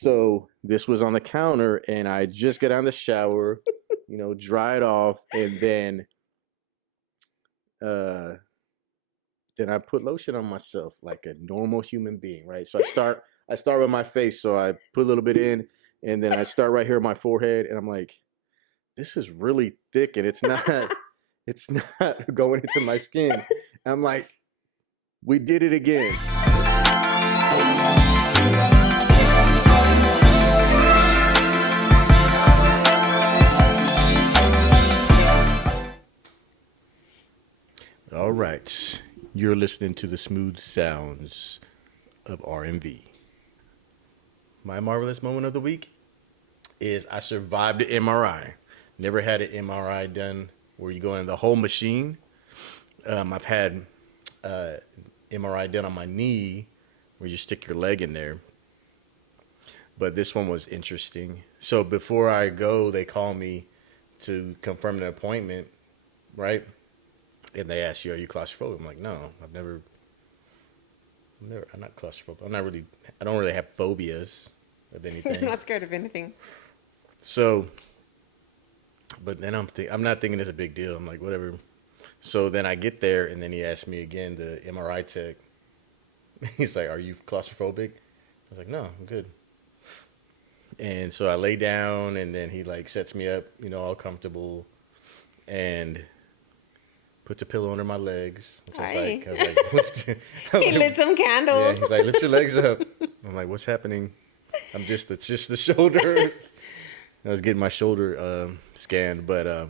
So this was on the counter, and I just got out of the shower, dry it off, and uh, then I put lotion on myself like a normal human being, right? So I start with my face, so I put a little bit in, and then I start right here on my forehead, and I'm like, this is really thick, and it's not going into my skin. I'm like, we did it again. All right. You're listening to the smooth sounds of RMV. My marvelous moment of the week is I survived the MRI. Never had an MRI done where you go in the whole machine. I've had MRI done on my knee where you stick your leg in there. But this one was interesting. So before I go, they call me to confirm the appointment, right? And they ask you, are you claustrophobic? I'm like, no, I'm not claustrophobic. I don't really have phobias of anything. I'm not scared of anything. So, but then I'm not thinking it's a big deal. I'm like, whatever. So then I get there, and then he asked me again, the MRI tech. He's like, are you claustrophobic? I was like, no, I'm good. And so I lay down, and then he like sets me up, all comfortable, and puts a pillow under my legs. I was like, what's? He lit some candles. Yeah, he's like, lift your legs up. I'm like, what's happening? It's just the shoulder. I was getting my shoulder scanned, but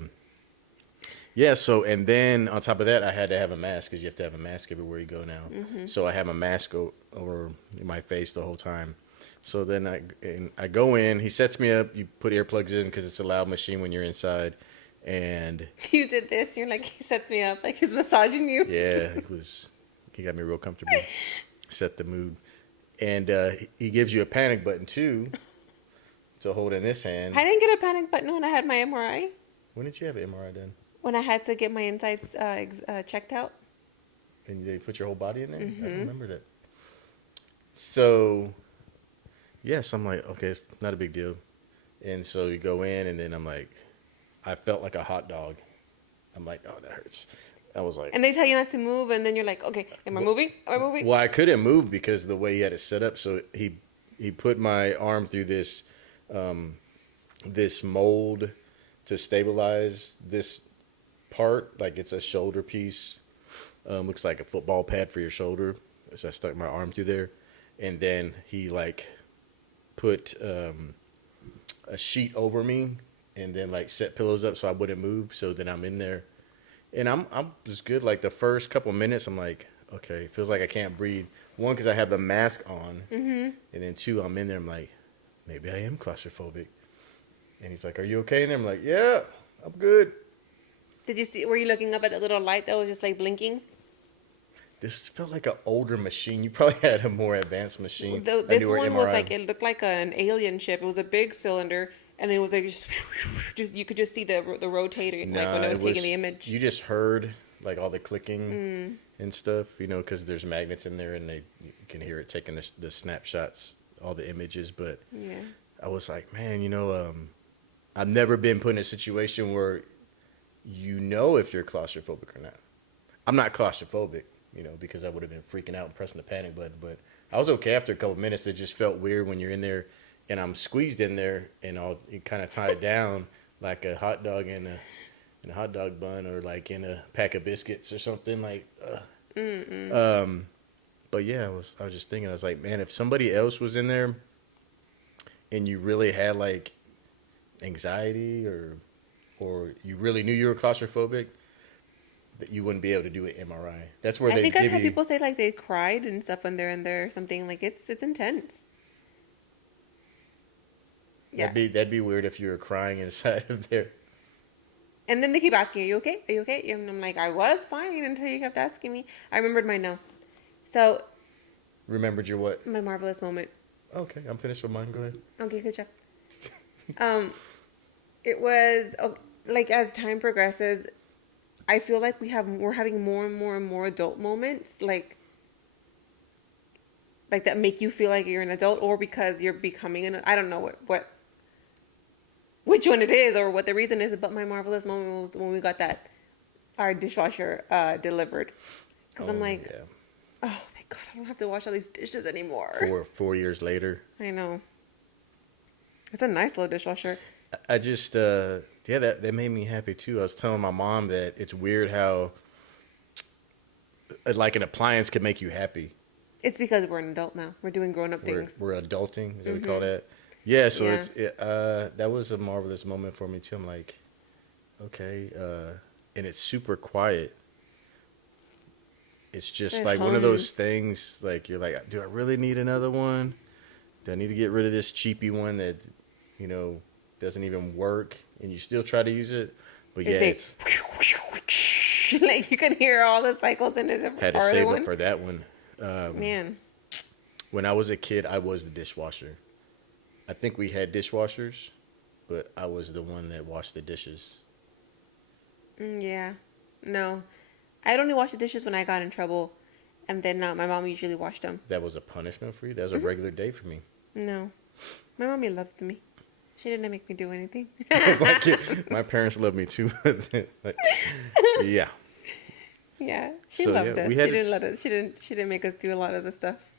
yeah. So and then on top of that, I had to have a mask because you have to have a mask everywhere you go now. Mm-hmm. So I have a mask over my face the whole time. So then I go in. He sets me up. You put earplugs in because it's a loud machine when you're inside. And you did this. You're like, he sets me up, like he's massaging you. Yeah, he got me real comfortable. Set the mood. And he gives you a panic button too to hold in this hand. I didn't get a panic button when I had my MRI. When did you have an MRI done? When I had to get my insides checked out. And they put your whole body in there? Mm-hmm. I remember that. So, yes, I'm like, okay, it's not a big deal. And so you go in, and then I'm like, I felt like a hot dog. I'm like, oh, that hurts. I was like... And they tell you not to move, and then you're like, okay, am I moving? Am I moving? Well, I couldn't move because of the way he had it set up. So he put my arm through this mold to stabilize this part. Like it's a shoulder piece. Looks like a football pad for your shoulder. So I stuck my arm through there. And then he like put a sheet over me and then like set pillows up so I wouldn't move. So then I'm in there. And I'm just good. Like the first couple minutes, I'm like, okay, it feels like I can't breathe. One, because I have the mask on. Mm-hmm. And then two, I'm in there. I'm like, maybe I am claustrophobic. And he's like, are you okay? And I'm like, yeah, I'm good. Were you looking up at the little light that was just like blinking? This felt like an older machine. You probably had a more advanced machine. This one was like, it looked like an alien ship. It was a big cylinder. And then it was like just you could just see the rotating like when it was taking the image. You just heard like all the clicking and stuff, because there's magnets in there and you can hear it taking the snapshots, all the images. But yeah, I was like, man, I've never been put in a situation where if you're claustrophobic or not. I'm not claustrophobic, because I would have been freaking out and pressing the panic button. But I was okay after a couple of minutes. It just felt weird when you're in there. And I'm squeezed in there, and you kind of tie it down like a hot dog in a hot dog bun, or like in a pack of biscuits or something. Like, but yeah, I was just thinking, I was like, man, if somebody else was in there, and you really had like anxiety, or you really knew you were claustrophobic, that you wouldn't be able to do an MRI. That's where I think I've had people say like they cried and stuff when they're in there or something. Like it's intense. Yeah. That'd be weird if you were crying inside of there. And then they keep asking, are you okay? Are you okay? And I'm like, I was fine until you kept asking me. I remembered my no. So. Remembered your what? My marvelous moment. Okay, I'm finished with mine. Go ahead. Okay, good job. It was like as time progresses, I feel like we're having more and more and more adult moments. Like like that make you feel like you're an adult, or because you're becoming an. I don't know which one it is or what the reason is. But my marvelous moment was when we got our dishwasher delivered, because I'm like, yeah. oh thank God, I don't have to wash all these dishes anymore. 4 years later. I know. It's a nice little dishwasher. I just yeah, that made me happy too. I was telling my mom that it's weird how like an appliance can make you happy. It's because we're an adult now. We're doing grown up things. We're adulting, is that what we call that? Yeah, so Yeah. that was a marvelous moment for me too. I'm like, okay, and it's super quiet. It's just It like one of those hums. things, like you're like, do I really need another one? Do I need to get rid of this cheapy one that, doesn't even work, and you still try to use it? But yeah, it's like you can hear all the cycles in it. had to save up for that one. Man. When I was a kid, I was the dishwasher. I think we had dishwashers, but I was the one that washed the dishes. Yeah. No. I'd only wash the dishes when I got in trouble, and then my mom usually washed them. That was a punishment for you? That was a regular day for me. No. My mommy loved me. She didn't make me do anything. My parents loved me too. Like, yeah. Yeah. She So, loved yeah, us. we She had- didn't let us. She didn't make us do a lot of the stuff.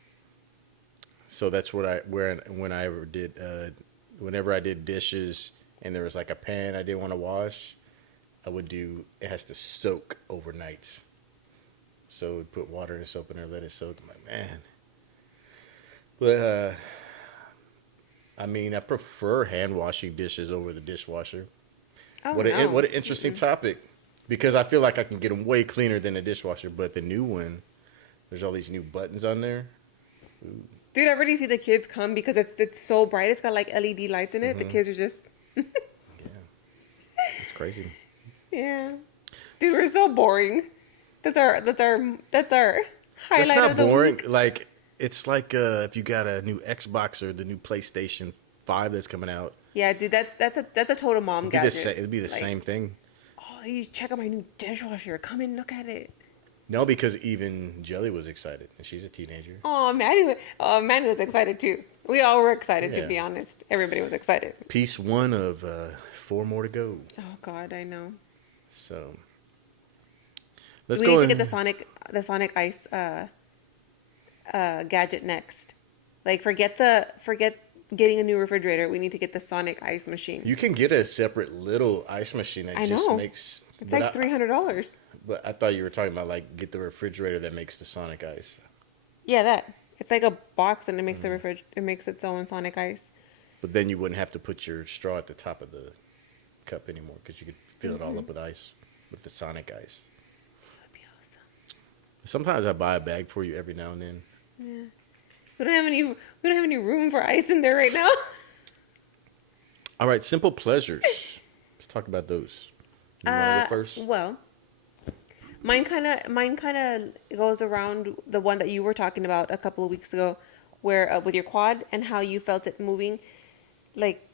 So that's whenever I did dishes and there was like a pan I didn't want to wash, it has to soak overnight. So we'd put water and soap in there, let it soak. I'm like, man. But, I mean, I prefer hand washing dishes over the dishwasher. Oh, What no. an interesting topic. Because I feel like I can get them way cleaner than the dishwasher. But the new one, there's all these new buttons on there. Ooh. Dude, I already see the kids come because it's so bright. It's got like LED lights in it. The kids are just Yeah. It's crazy. yeah. Dude, we're so boring. That's our highlight That's not of the boring. week. Like, it's like if you got a new Xbox or the new PlayStation 5 that's coming out. Yeah, dude, that's a total mom gadget. It'd be the Like, sing thing. oh, you check out my new dishwasher. Come and look at it. No, because even Jelly was excited, and she's a teenager. Oh, Manny was excited too. We all were excited, to Yeah. be honest. Everybody was excited. Piece 1 of 4 more to go. Oh God, I know. So let's We go. need to get the Sonic Ice gadget next. Like forget getting a new refrigerator. We need to get the Sonic Ice machine. You can get a separate little ice machine that I just know. makes. It's but like $300. But I thought you were talking about like get the refrigerator that makes the Sonic Ice. Yeah, that. It's like a box and it makes it makes its own Sonic Ice. But then you wouldn't have to put your straw at the top of the cup anymore because you could fill it all up with ice with the Sonic Ice. That'd be awesome. Sometimes I buy a bag for you every now and then. Yeah. We don't have any room for ice in there right now. All right, simple pleasures. Let's talk about those. You want to go first? Well, mine kind of goes around the one that you were talking about a couple of weeks ago, where with your quad and how you felt it moving, like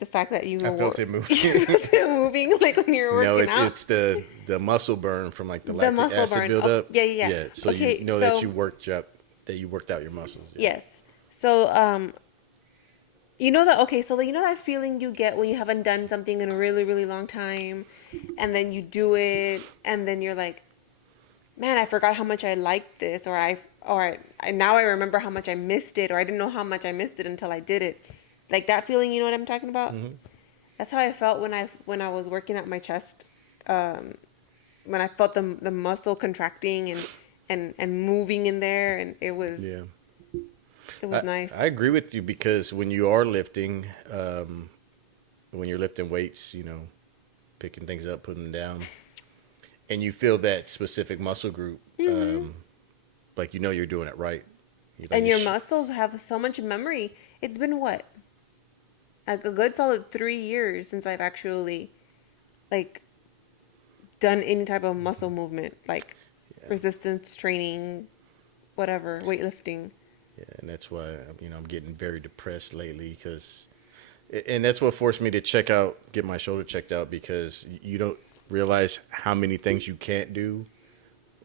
the fact that you were I felt it moving. you felt it moving, like when you were working out. It's the muscle burn from like the lactic muscle acid burn. buildup. Oh, yeah. Yeah, so Okay, you know so- that you worked out your muscles. Yeah. Yes. So, you know that feeling you get when you haven't done something in a really, really long time, and then you do it, and then you're like, man, I forgot how much I liked this, or now I remember how much I missed it, or I didn't know how much I missed it until I did it. Like that feeling, you know what I'm talking about? Mm-hmm. That's how I felt when I was working at my chest, when I felt the muscle contracting and moving in there, and it was nice. I agree with you because when you are lifting, when you're lifting weights, picking things up, putting them down, and you feel that specific muscle group, like you're doing it right. And your muscles have so much memory. It's been what? Like a good solid 3 years since I've actually like done any type of muscle movement, like resistance training, whatever, weightlifting. Yeah, and that's why I'm getting very depressed lately and that's what forced me to get my shoulder checked out because you don't realize how many things you can't do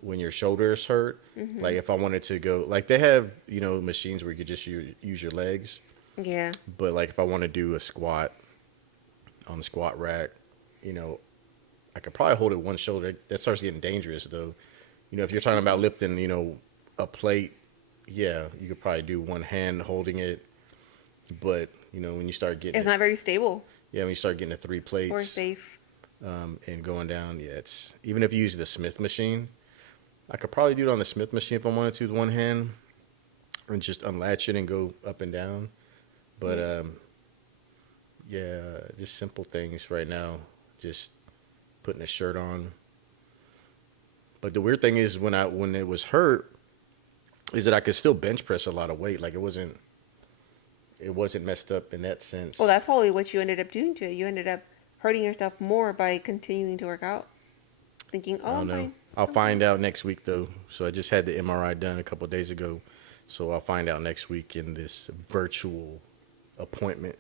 when your shoulders hurt. Like if I wanted to go, like they have, machines where you could just use your legs. Yeah. But like if I want to do a squat on the squat rack, I could probably hold it one shoulder. That starts getting dangerous though. If you're talking about lifting, a plate, yeah, you could probably do one hand holding it. But, when you start getting It's not very stable yeah, when you start getting to 3 plates or safe. and going down, yeah, it's even if you use the Smith machine, I could probably do it on the Smith machine if I wanted to with one hand and just unlatch it and go up and down. But yeah, just simple things right now. Just putting a shirt on. But the weird thing is when it was hurt, is that I could still bench press a lot of weight. Like it wasn't messed up in that sense. Well, that's probably what you ended up doing to it. You ended up hurting yourself more by continuing to work out, thinking, "Oh, I don't know. I'll find out next week though. So I just had the MRI done a couple of days ago. So I'll find out next week in this virtual appointment.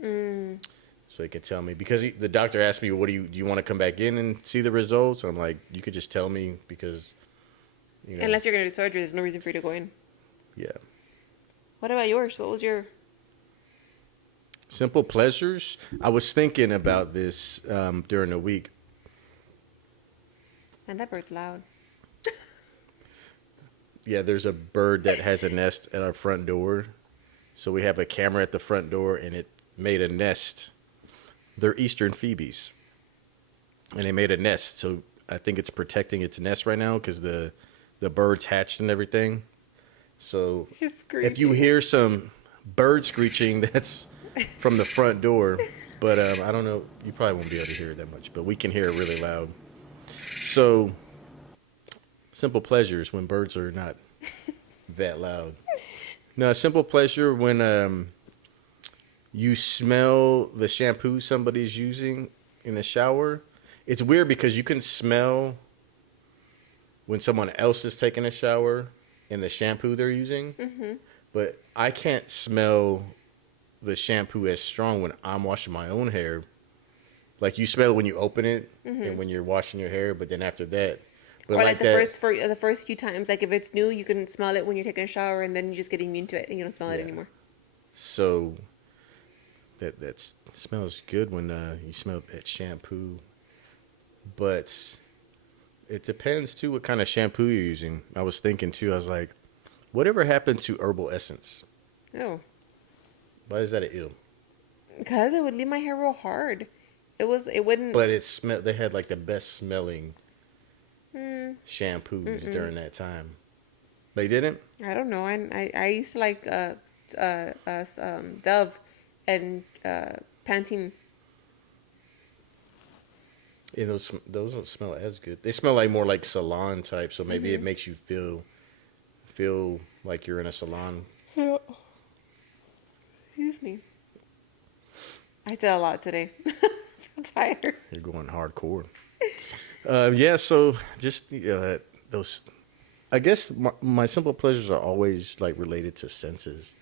So he can tell me because the doctor asked me, "Do you want to come back in and see the results?" I'm like, "You could just tell me because." Unless you're gonna do surgery, there's no reason for you to go in. Yeah. What about yours? What was your Simple pleasures? I was thinking about this during the week. Man, that bird's loud. Yeah, there's a bird that has a nest at our front door. So we have a camera at the front door, and it made a nest. They're eastern phoebes. And they made a nest. So I think it's protecting its nest right now because the birds hatched and everything. So if you hear some bird screeching, that's from the front door. But I don't know. You probably won't be able to hear it that much. But we can hear it really loud. So simple pleasures when birds are not that loud. No, a simple pleasure when you smell the shampoo somebody's using in the shower. It's weird because you can smell when someone else is taking a shower and the shampoo they're using. But I can't smell the shampoo as strong when I'm washing my own hair. Like you smell it when you open it and when you're washing your hair, but then after that. But or like the first few times, like if it's new, you can smell it when you're taking a shower, and then you just get immune to it, and you don't smell it anymore. So that smells good when you smell that shampoo. But it depends too what kind of shampoo you're using. I was thinking too. I was like, whatever happened to herbal essence? Oh, Why is that an ill? because it would leave my hair real hard. It wouldn't. But they had like the best smelling shampoos during that time. They didn't? I don't know. I used to like Dove and Pantene. Yeah, those don't smell as good. They smell like more like salon type, so maybe it makes you feel like you're in a salon. Yeah. Excuse me. I said a lot today. I'm tired. You're going hardcore. Yeah, so just those. I guess my simple pleasures are always like related to senses,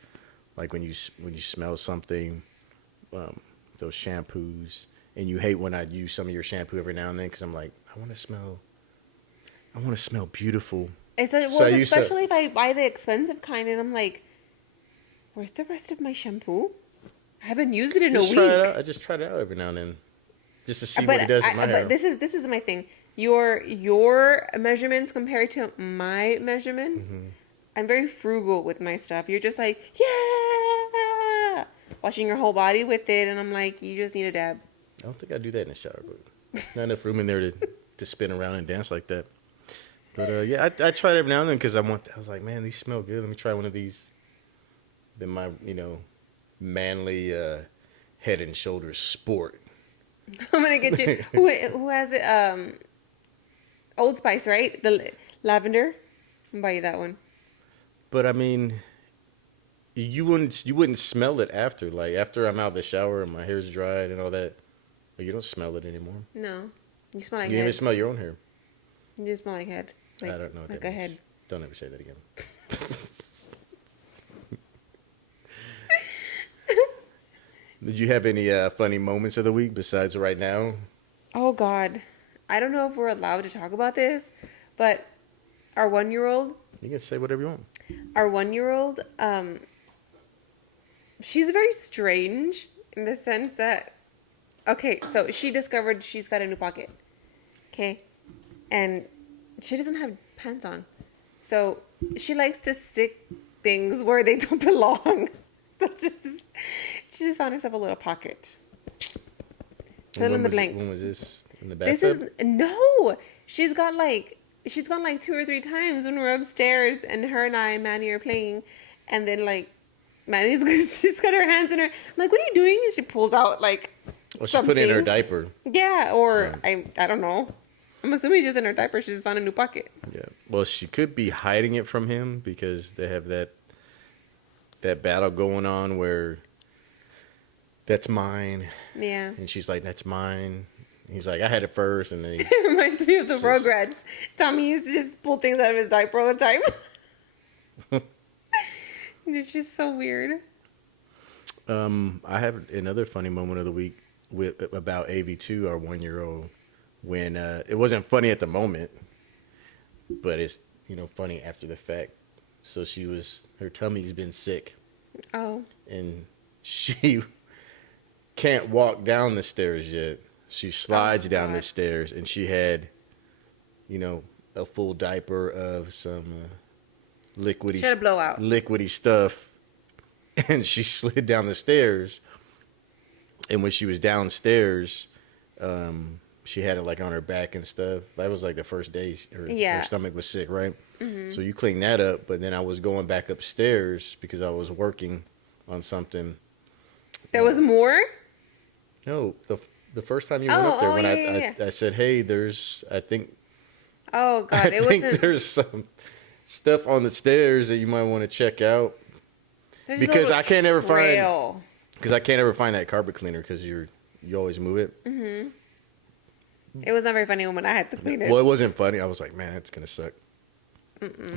like when you smell something, those shampoos, and you hate when I use some of your shampoo every now and then because I'm like I want to smell beautiful. And so, especially if I buy the expensive kind, and I'm like, where's the rest of my shampoo? I haven't used it in a week. I just try it out every now and then, just to see what it does in my hair. But this is my thing. Your measurements compared to my measurements, I'm very frugal with my stuff. You're just like, yeah, washing your whole body with it, and I'm like, you just need a dab. I don't think I do that in the shower, but not enough room in there to spin around and dance like that. But yeah, I try it every now and then because I was like, man, these smell good. Let me try one of these. Then my manly Head and Shoulders sport. I'm gonna get you. Who has it? Old Spice, right? The lavender. I'll buy you that one. But I mean, you wouldn't smell it after. Like after I'm out of the shower and my hair's dried and all that. Like, you don't smell it anymore. No, you smell like you head. even smell your own hair. You just smell like head. I don't know what like that a means. head. Don't ever say that again. Did you have any funny moments of the week besides right now? Oh God, I don't know if we're allowed to talk about this, But our 1-year-old, You can say whatever you want. our 1-year-old, she's very strange in the sense that, okay, so she discovered she's got a new pocket. Okay. And she doesn't have pants on. So she likes to stick things where they don't belong. So she just found herself a little pocket. Fill in the blanks. When was this? In the This bathtub? is no. She's gone like 2 or 3 times when we're upstairs and her and I, Manny, are playing, and then like she's got her hands in her. I'm like, what are you doing? And she pulls out like Well, she something. put it in her diaper. Yeah, or I don't know. I'm assuming she's in her diaper. She just found a new pocket. Yeah. Well, she could be hiding it from him because they have that battle going on where that's mine. Yeah. And she's like, that's mine. He's like, I had it first. And then It reminds me of the Just- Rugrats. Tommy used to just pull things out of his diaper all the time. It's just so weird. I have another funny moment of the week about AV2, our 1-year-old, when it wasn't funny at the moment, but it's, funny after the fact. So her tummy's been sick, Oh. and she can't walk down the stairs yet. She slides down the God. stairs, and she had, a full diaper of some liquidy, She had a blowout. liquidy stuff, and she slid down the stairs. And when she was downstairs, she had it like on her back and stuff. That was like the first day her stomach was sick, right? So you clean that up, but then I was going back upstairs because I was working on something. There was more? No, the first time you went up there, when yeah. I said, hey, I think Oh, God. It wasn't. there's some stuff on the stairs that you might want to check out. There's just a Because little I can't ever trail. find that carpet cleaner because you always move it. Mm-hmm. It was not very funny when I had to clean it. Well, it wasn't funny. I was like, man, that's going to suck.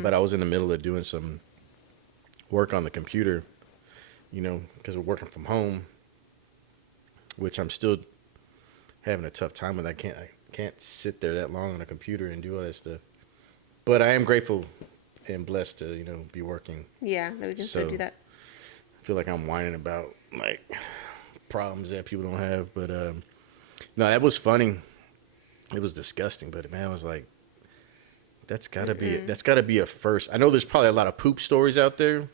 But I was in the middle of doing some work on the computer, because we're working from home, which I'm still having a tough time with. I can't sit there that long on a computer and do all that stuff. But I am grateful and blessed to, be working. Yeah, that we can still do that. I feel like I'm whining about, like, problems that people don't have. But, no, that was funny. It was disgusting, but, man, I was like, that's gotta be a first. I know there's probably a lot of poop stories out there,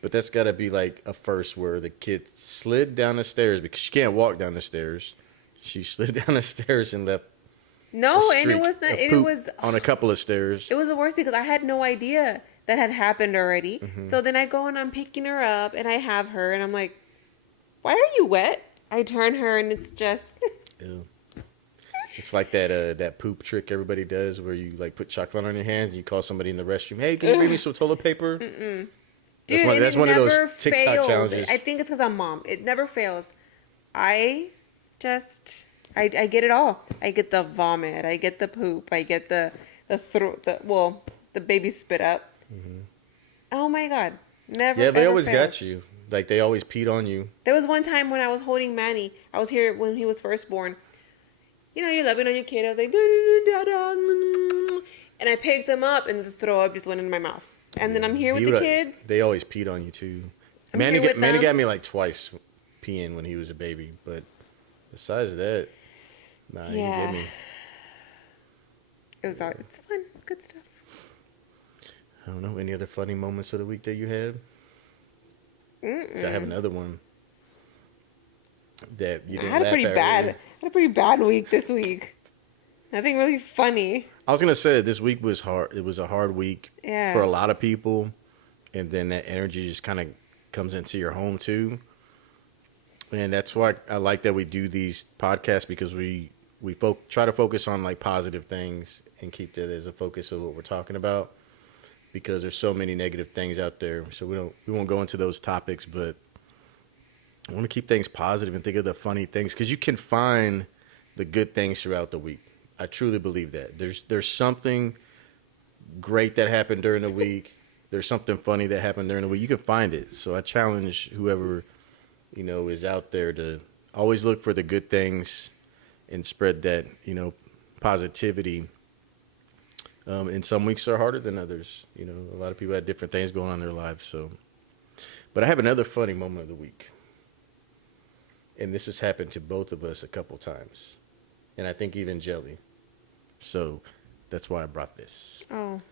but that's gotta be like a first where the kid slid down the stairs because she can't walk down the stairs. She slid down the stairs and left. No, a and it streak was not. of It poop was. on a couple of stairs. It was the worst because I had no idea that had happened already. Mm-hmm. So then I go and I'm picking her up and I have her and I'm like, "Why are you wet?" I turn her and it's just. Ew. It's like that poop trick everybody does where you like put chocolate on your hands and you call somebody in the restroom, hey, can you bring me some toilet paper? Dude, That's one of those TikTok fails. challenges. I think it's because I'm mom. It never fails. I get it all. I get the vomit. I get the poop. I get the throat. The baby spit up. Mm-hmm. Oh my God. Never. Yeah, they ever always fails. got you. Like they always peed on you. There was one time when I was holding Manny. I was here when he was first born. You're loving on your kid. I was like, da-da-da-da-da, and I picked him up, and the throw up just went in my mouth. And then I'm here with the kids. They always peed on you too. I'm Manny here with them. got me like twice peeing when he was a baby, but besides that, nah, he didn't get me. It's fun, good stuff. I don't know. Any other funny moments of the week that you had? 'Cause I have another one that you didn't I had a laugh pretty at bad. earlier. I had a pretty bad week this week. Nothing really funny. I was gonna say this week was hard. It was a hard week Yeah. for a lot of people, and then that energy just kind of comes into your home too. And that's why I like that we do these podcasts because we try to focus on like positive things and keep that as a focus of what we're talking about. Because there's so many negative things out there, so we won't go into those topics, but I want to keep things positive and think of the funny things because you can find the good things throughout the week. I truly believe that there's something great that happened during the week. There's something funny that happened during the week. You can find it. So I challenge whoever is out there to always look for the good things and spread that positivity And some weeks are harder than others. You know, a lot of people have different things going on in their lives. So, but I have another funny moment of the week. And this has happened to both of us a couple times. And I think even Jelly. So that's why I brought this. Oh.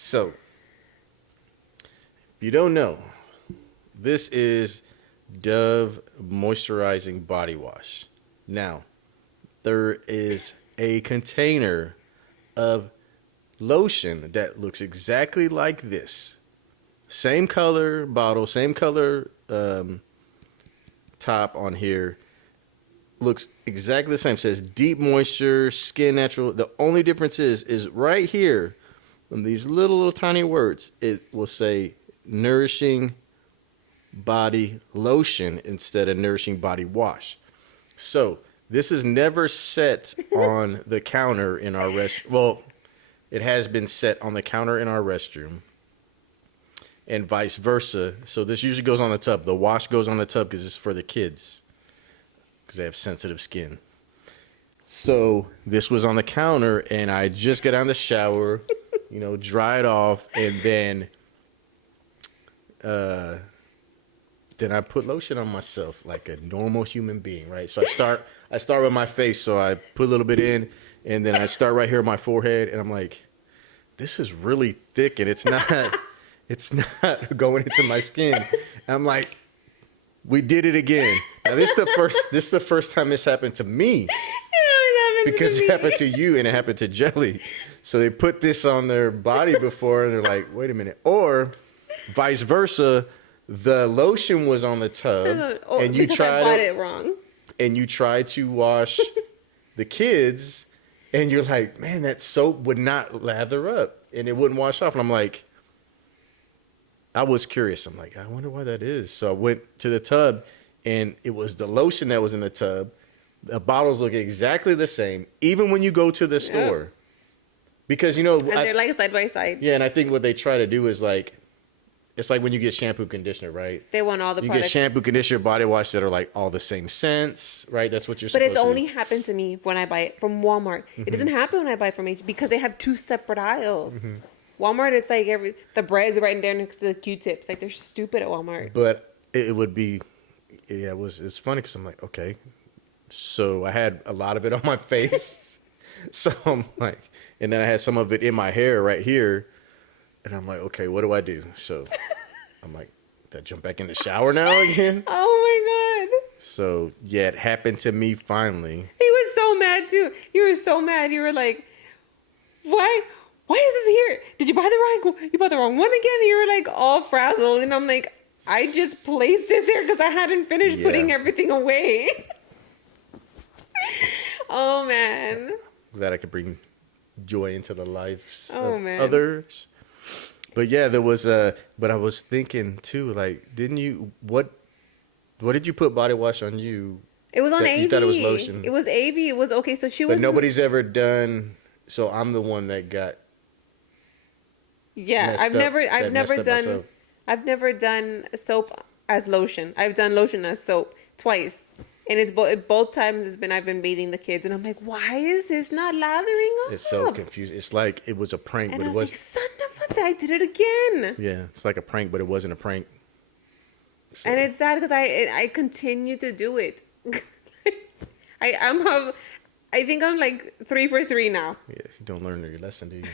So, if you don't know, this is Dove Moisturizing Body Wash. Now, there is a container of lotion that looks exactly like this. Same color bottle, same color top on here. Looks exactly the same. Says deep moisture, skin natural. The only difference is right here, on these little tiny words, it will say nourishing body lotion instead of nourishing body wash. So this is never set on the counter in our restroom. Well, it has been set on the counter in our restroom and vice versa. So this usually goes on the tub. The wash goes on the tub because it's for the kids because they have sensitive skin. So this was on the counter and I just got out of the shower, you know, dry it off, and then I put lotion on myself like a normal human being, right? So I start with my face, so I put a little bit in, and then I start right here on my forehead, and I'm like, this is really thick, and it's not going into my skin. And I'm like, we did it again. Now this is the first time this happened to me. Because it happened to you and it happened to Jelly. So they put this on their body before and they're like, wait a minute. Or vice versa, the lotion was on the tub and you tried it wrong. And you tried to wash the kids and you're like, man, that soap would not lather up and it wouldn't wash off. And I'm like, I was curious. I'm like, I wonder why that is. So I went to the tub and it was the lotion that was in the tub. The bottles look exactly the same, even when you go to the store. Yep. Because, you know... And they're like side by side. Yeah, and I think what they try to do is like... It's like when you get shampoo, conditioner, right? They want all the products. You get shampoo, conditioner, body wash that are like all the same scents, right? That's what you're supposed to do. But it's only happened to me when I buy it from Walmart. Mm-hmm. It doesn't happen when I buy it from H because they have two separate aisles. Mm-hmm. Walmart is like the bread's right in there next to the Q-tips. Like, they're stupid at Walmart. But it would be... Yeah, it's funny because I'm like, okay... So I had a lot of it on my face. So I'm like, and then I had some of it in my hair right here. And I'm like, okay, what do I do? So I'm like, did I jump back in the shower now again? Oh my God. So yeah, it happened to me finally. He was so mad too. You were so mad. You were like, why is this here? Did you buy the wrong one again? And you were like all frazzled. And I'm like, I just placed it there because I hadn't finished putting everything away. Oh man! Glad I could bring joy into the lives of man. Others. But yeah, there was but I was thinking too, like, didn't you? What did you put body wash on you? It was on AV. You thought it was lotion. It was AV. It was okay. So she was. But nobody's ever done. So I'm the one that got. Yeah, I've never done soap as lotion. I've done lotion as soap twice. And it's both times I've been bathing the kids, and I'm like, why is this not lathering up? It's so confused. It's like it was a prank, and but it was like, son of a, I did it again. Yeah, it's like a prank, but it wasn't a prank. So. And it's sad because I continue to do it. I think I'm like 3 for 3 now. Yeah, you don't learn your lesson, do you?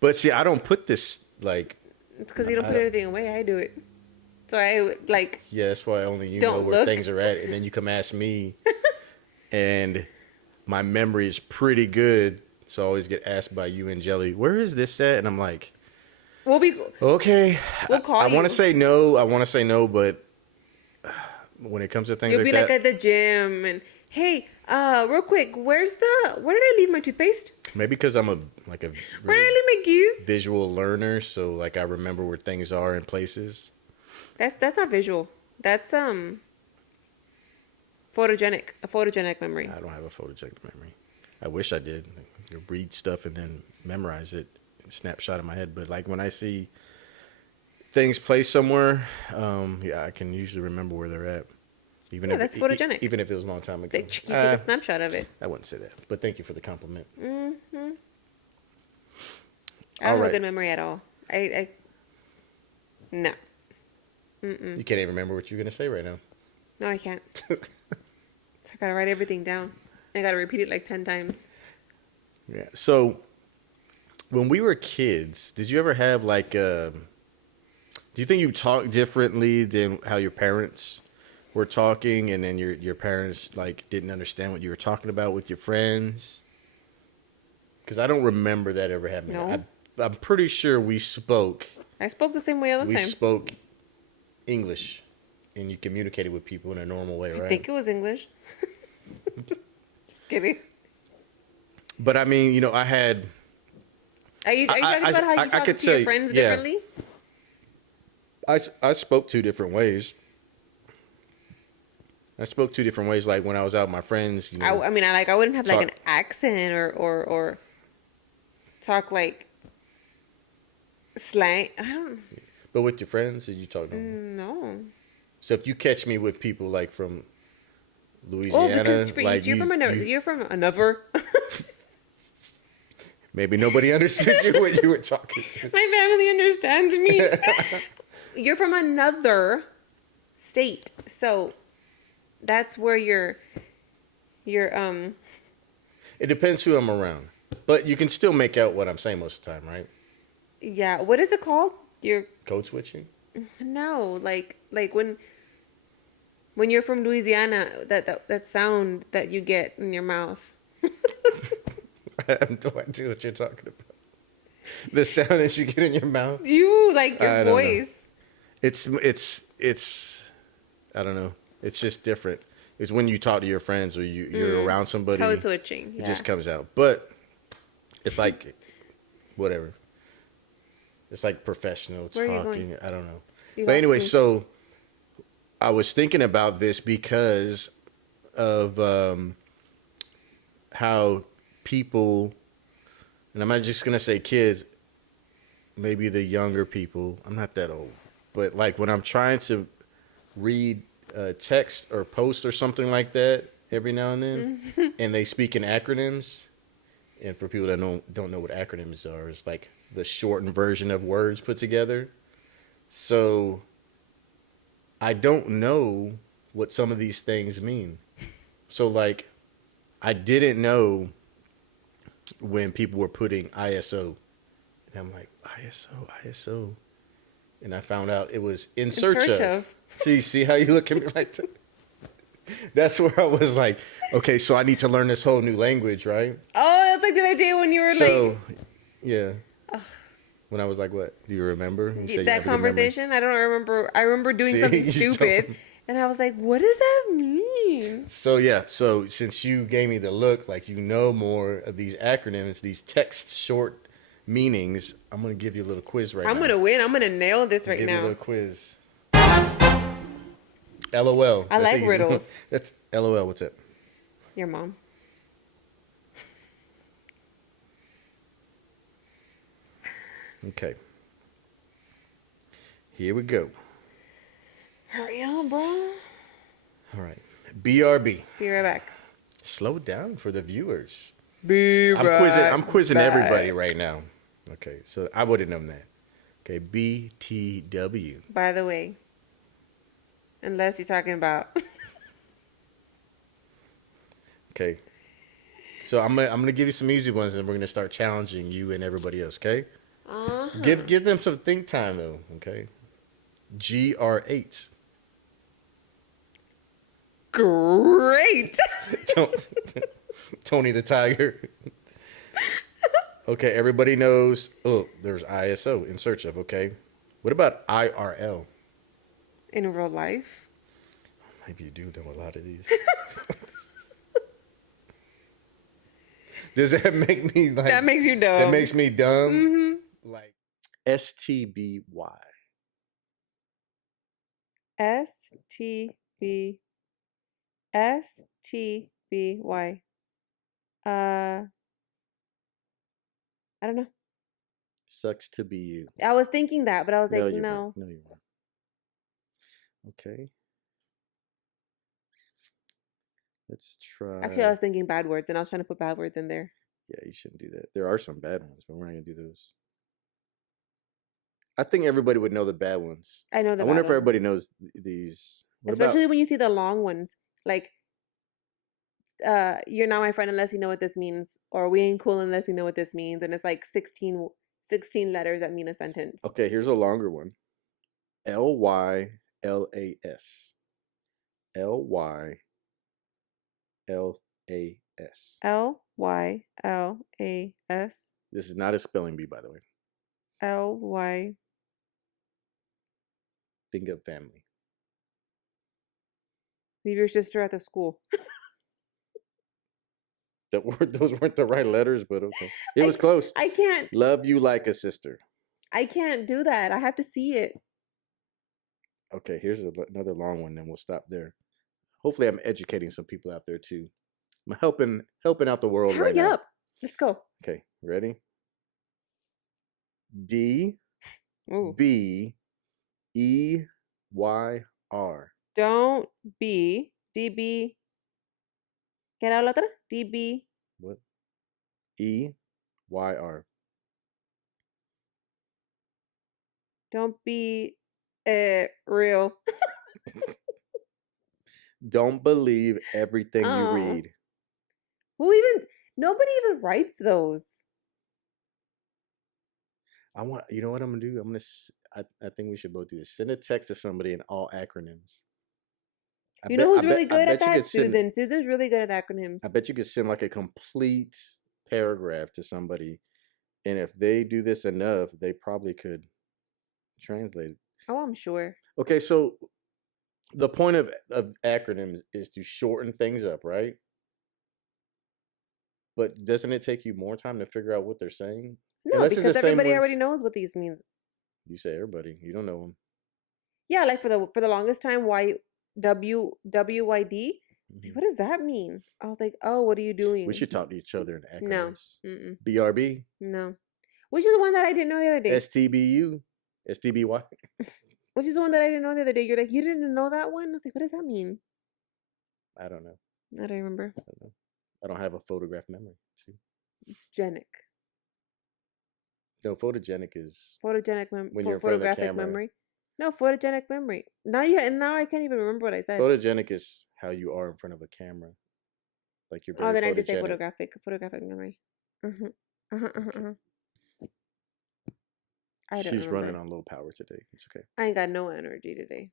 But see, I don't put this like. It's because you don't put anything away. I do it. So I like. Yeah, that's why only you know where things are at, and then you come ask me, and my memory is pretty good. So I always get asked by you and Jelly, "Where is this at?" And I'm like, okay. We'll call you. I want to say no, but when it comes to things you'll like be that, like at the gym, and hey, real quick, where did I leave my toothpaste? Maybe because I'm a where did I leave my keys? Visual learner, so like I remember where things are in places. That's not visual. That's photogenic. A photogenic memory. I don't have a photogenic memory. I wish I did. I could read stuff and then memorize it, snapshot in my head. But like when I see things placed somewhere, yeah, I can usually remember where they're at. Even Yeah, if that's photogenic. even if it was a long time It's ago. like you took a snapshot of it. I wouldn't say that, but thank you for the compliment. Mm-hmm. I All don't have a right. good memory at all. No. You can't even remember what you're gonna say right now. No, I can't. So I gotta write everything down. I gotta repeat it like 10 times. Yeah. So when we were kids, did you ever have like do you think you talk differently than how your parents were talking, and then your parents like didn't understand what you were talking about with your friends? Because I don't remember that ever happening. No. I'm pretty sure I spoke the same way all the we time. spoke English, and you communicated with people in a normal way, I right? think it was English. Just kidding. But I mean, you know, I had. Are you talking about how you talk could to your say, friends yeah. differently? I spoke two different ways. I spoke two different ways. Like when I was out with my friends, you know. I mean, I wouldn't have like Talk- an accent or talk like slang. I don't But with your friends, did you talk normal? know. So if you catch me with people like from Oh, Louisiana, because like you're from another. maybe nobody understood you when you were talking. My family understands me. You're from another state, so that's where your It depends who I'm around, but you can still make out what I'm saying most of the time, right? yeah. What is it called? Your Code switching. no, like when you're from Louisiana, that sound that you get in your mouth. I have no idea what you're talking about. The sound that you get in your mouth. You like I your don't know. voice. It's I don't know. It's just different. It's when you talk to your friends or you're around somebody. Code switching. It Yeah. just comes out. But it's like whatever. It's like professional Where are you talking. going? I don't know. You But lost anyway, me. so I was thinking about this because of how people, and I'm not just gonna say kids, maybe the younger people. I'm not that old, but like when I'm trying to read text or post or something like that every now and then, and they speak in acronyms. And for people that don't know what acronyms are, it's like the shortened version of words put together. So I don't know what some of these things mean. So like I didn't know when people were putting ISO. And I'm like, ISO. And I found out it was in search of. See how you look at me like that? That's where I was like, okay, so I need to learn this whole new language, right? Oh, that's like the other day when you were So, yeah. When I was like, what? Do you remember? You said you have a that good memory. conversation. I don't remember. I remember doing See, something you stupid, don't. and I was like, "What does that mean?" So, yeah. So, since you gave me the look, like you know more of these acronyms, these text short meanings, I'm going to give you a little quiz right now. I'm gonna win. I'm gonna nail this right Give you a now. little quiz. LOL. I That's like easy. riddles. That's LOL. What's it? Your mom. Okay. Here we go. Hurry up, bro. All right. BRB. Be right back. Slow down for the viewers. Be I'm quizzing everybody right now. Okay, so I would have known that. Okay, BTW. By the way, unless you're talking about Okay. So I'm gonna give you some easy ones, and we're gonna start challenging you and everybody else. Okay. Give them some think time though. Okay. GR8. great. Tony the Tiger. Okay, everybody knows. Oh, there's ISO, in search of. Okay. What about IRL? In real life, Maybe you do know a lot of these. Does that make me like? that makes you dumb. That makes me dumb. Mm-hmm. Like STBY. STBY. I don't know. Sucks to be you. I was thinking that, but I was No, like, you no. weren't. No, you weren't. Okay. Let's try. Actually, I was thinking bad words, and I was trying to put bad words in there. Yeah, you shouldn't do that. There are some bad ones, but we're not gonna do those. I think everybody would know the bad ones. I know the I wonder bad if everybody ones. knows these. What Especially about? when you see the long ones, like you're not my friend unless you know what this means, or we ain't cool unless you know what this means, and it's like 16 letters that mean a sentence. Okay, here's a longer one. LYLAS. LYLAS. Lylas. This is not a spelling bee, by the way. Ly. Think of family. Leave your sister at the school. Those weren't the right letters, but okay. It was I close. I can't. Love you like a sister. I can't do that. I have to see it. Okay, here's another long one, and we'll stop there. Hopefully, I'm educating some people out there too. I'm helping out the world right Hurry now. up. Let's go. Okay, ready? D Ooh. B E Y R. Don't be DB. ¿Qué era la otra? DB. What? E Y R. Don't be real. Don't believe everything you Oh. read. Nobody even writes those. You know what I'm gonna do? I think we should both do this. Send a text to somebody in all acronyms. You know who's really good I at bet you that? could send, Susan. Susan's really good at acronyms. I bet you could send like a complete paragraph to somebody, and if they do this enough, they probably could translate it. Oh, I'm sure. Okay, so the point of acronyms is to shorten things up, right? But doesn't it take you more time to figure out what they're saying? No, Unless it's because the same everybody words. already knows what these mean. You say everybody. You don't know them. Yeah, like for the longest time, WYD. Mhm. What does that mean? I was like, oh, what are you doing? We should talk to each other in No. acronyms. Mm-mm. BRB. No. Which is the one that I didn't know the other day? STBU. STBY. Which is the one that I didn't know the other day? You're like, you didn't know that one? I was like, what does that mean? I don't know. I don't remember. I don't know. I don't have a photograph memory. See? It's genic. No, photogenic is Photogenic when you're in front of the photographic camera. memory. No, photogenic memory. Now I can't even remember what I said. Photogenic is how you are in front of a camera. Like you're very Oh, then I did say photogenic. photographic memory. I don't She's remember. running on low power today. It's okay. I ain't got no energy today.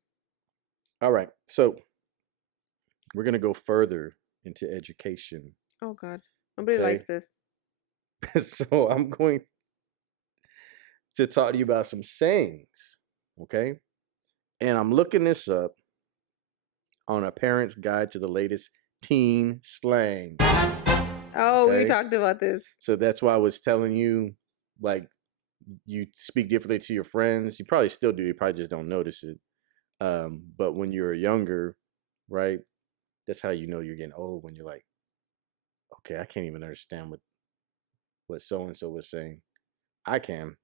All right. So we're going to go further into education. Oh God, nobody Okay. likes this. So I'm going to talk to you about some sayings. Okay. And I'm looking this up on a parent's guide to the latest teen slang. Oh, we Okay. talked about this. So that's why I was telling you, like, you speak differently to your friends. You probably still do. You probably just don't notice it. But when you're younger, right, that's how you know you're getting old, when you're like, okay, I can't even understand what so-and-so was saying. I can,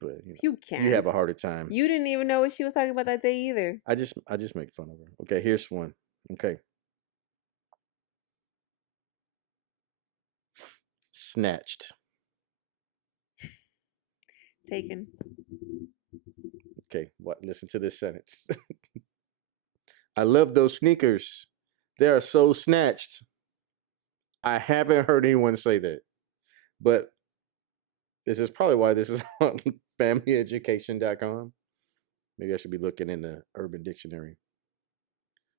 but You can't. you have a harder time. You didn't even know what she was talking about that day either. I just make fun of her. Okay, here's one. Okay. Snatched. Taken. Okay, listen to this sentence. I love those sneakers. They are so snatched. I haven't heard anyone say that. But this is probably why this is on familyeducation.com. Maybe I should be looking in the Urban Dictionary.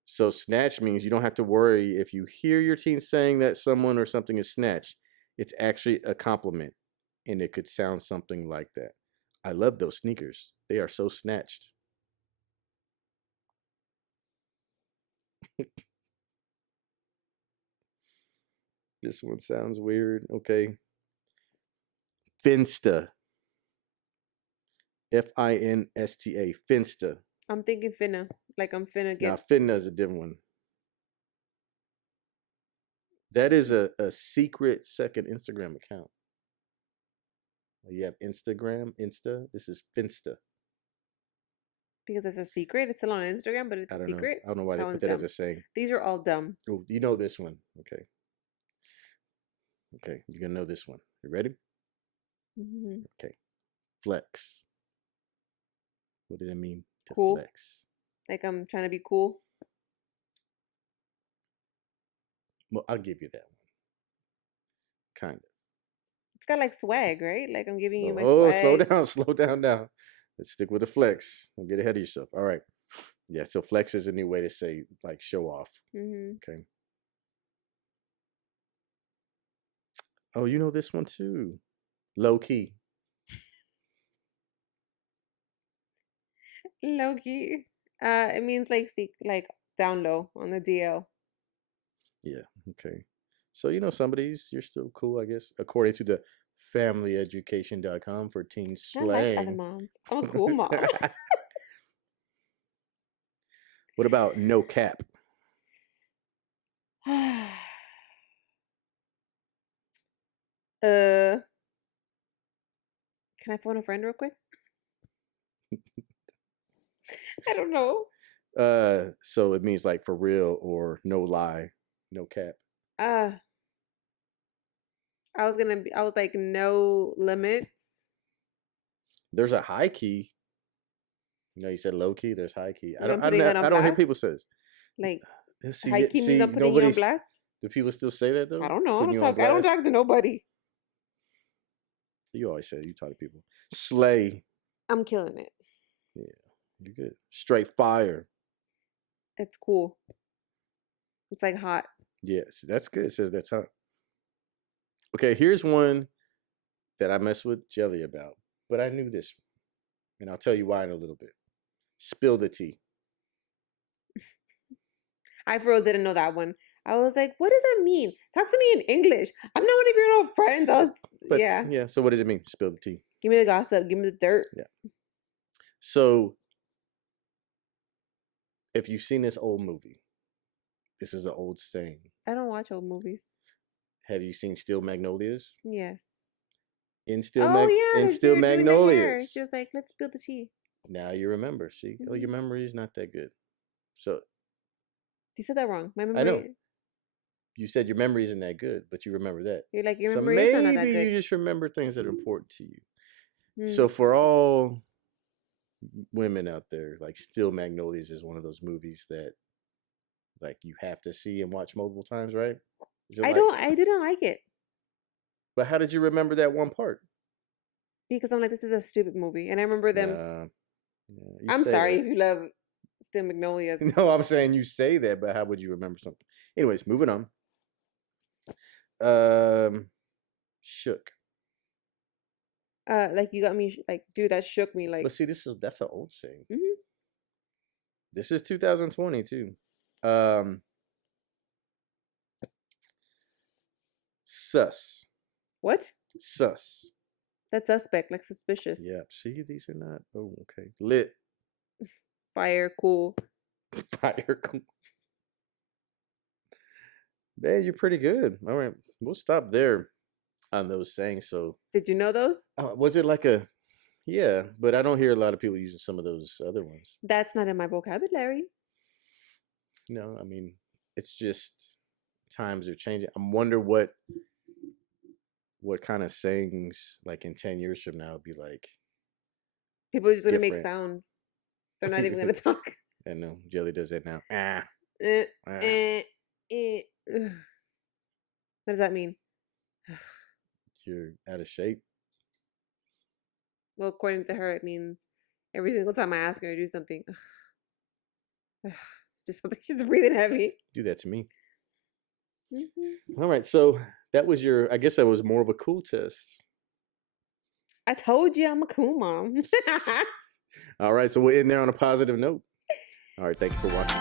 So snatch means you don't have to worry if you hear your teen saying that someone or something is snatched. It's actually a compliment, and it could sound something like that. I love those sneakers. They are so snatched. This one sounds weird. Okay. Finsta. Finsta. Finsta. I'm thinking finna. Like I'm finna Now, get. finna is a different one. That is a secret second Instagram account. You have Instagram, Insta. This is Finsta. Because it's a secret. It's still on Instagram, but it's I a don't know. secret. I don't know why That they put one's that as dumb. a saying. These are all dumb. Oh, you know this one. Okay. Okay, you're gonna know this one. You ready? Mm-hmm. Okay. Flex. What does it mean to Cool. flex? Like I'm trying to be cool. Well, I'll give you that one. Kind of. It's got like swag, right? Like I'm giving you my Oh, swag. slow down now. Let's stick with the flex. Don't get ahead of yourself. All right. Yeah, so flex is a new way to say like show off. Mm-hmm. Okay. Oh, you know this one too. Low key. Low key. It means like like down low on the DL. Yeah. Okay. So you know some of these, you're still cool, I guess, according to the familyeducation.com for teen I like other slang. moms. I'm a cool mom. What about no cap? Can I phone a friend real quick? I don't know. So it means like for real or no lie, no cap. I was like no limits. There's a high key. You know, you said low key. There's high key. I'm putting it on I don't hear blast? people say. Like See, high key means I'm putting you on blast. Do people still say that though? I don't know. Putting you on I don't blast? talk to nobody. You always say it. You talk to people. Slay. I'm killing it. Yeah, you're good. Straight fire. It's cool. It's like hot. Yes, that's good. It says that's hot. Okay, here's one that I messed with Jelly about, but I knew this, and I'll tell you why in a little bit. Spill the tea. I for real didn't know that one. I was like, what does that mean? Talk to me in English. I'm not one of your little friends. But, yeah. Yeah. So what does it mean? Spill the tea. Give me the gossip. Give me the dirt. Yeah. So if you've seen this old movie, this is an old saying. I don't watch old movies. Have you seen Steel Magnolias? Yes. In Steel Magnolias. Magnolias. She was like, let's spill the tea. Now you remember. See? Oh, your memory is not that good. So you said that wrong. My memory. I know. You said your memory isn't that good, but you remember that. You're like, your so memory is not that maybe good. you just remember things that are important to you. Mm. So for all women out there, like Steel Magnolias is one of those movies that like you have to see and watch multiple times, right? I didn't like it. But how did you remember that one part? Because I'm like, this is a stupid movie. And I remember them. I'm sorry if you love Steel Magnolias. No, I'm saying you say that, but how would you remember something? Anyways, moving on. Shook. Like you got me, like, dude, that shook me. Like, But see, that's an old saying. Mm-hmm. This is 2020 too. Sus. What? Sus. That's suspect, like suspicious. Yeah. See, these are not. Oh, okay. Lit. Fire, cool. Fire, cool. Man, you're pretty good. All right, we'll stop there on those sayings. So, did you know those? Was it like a? Yeah, but I don't hear a lot of people using some of those other ones. That's not in my vocabulary. No, I mean, it's just times are changing. I wonder what kind of sayings like in 10 years from now would be like. People are just gonna make sounds. They're not even gonna talk. I know Jelly does that now. What does that mean? You're out of shape. Well, according to her, it means every single time I ask her to do something, just something she's breathing heavy. Do that to me. Mm-hmm. All right, so that was I guess that was more of a cool test. I told you I'm a cool mom. All right, so we're in there on a positive note. All right, thank you for watching.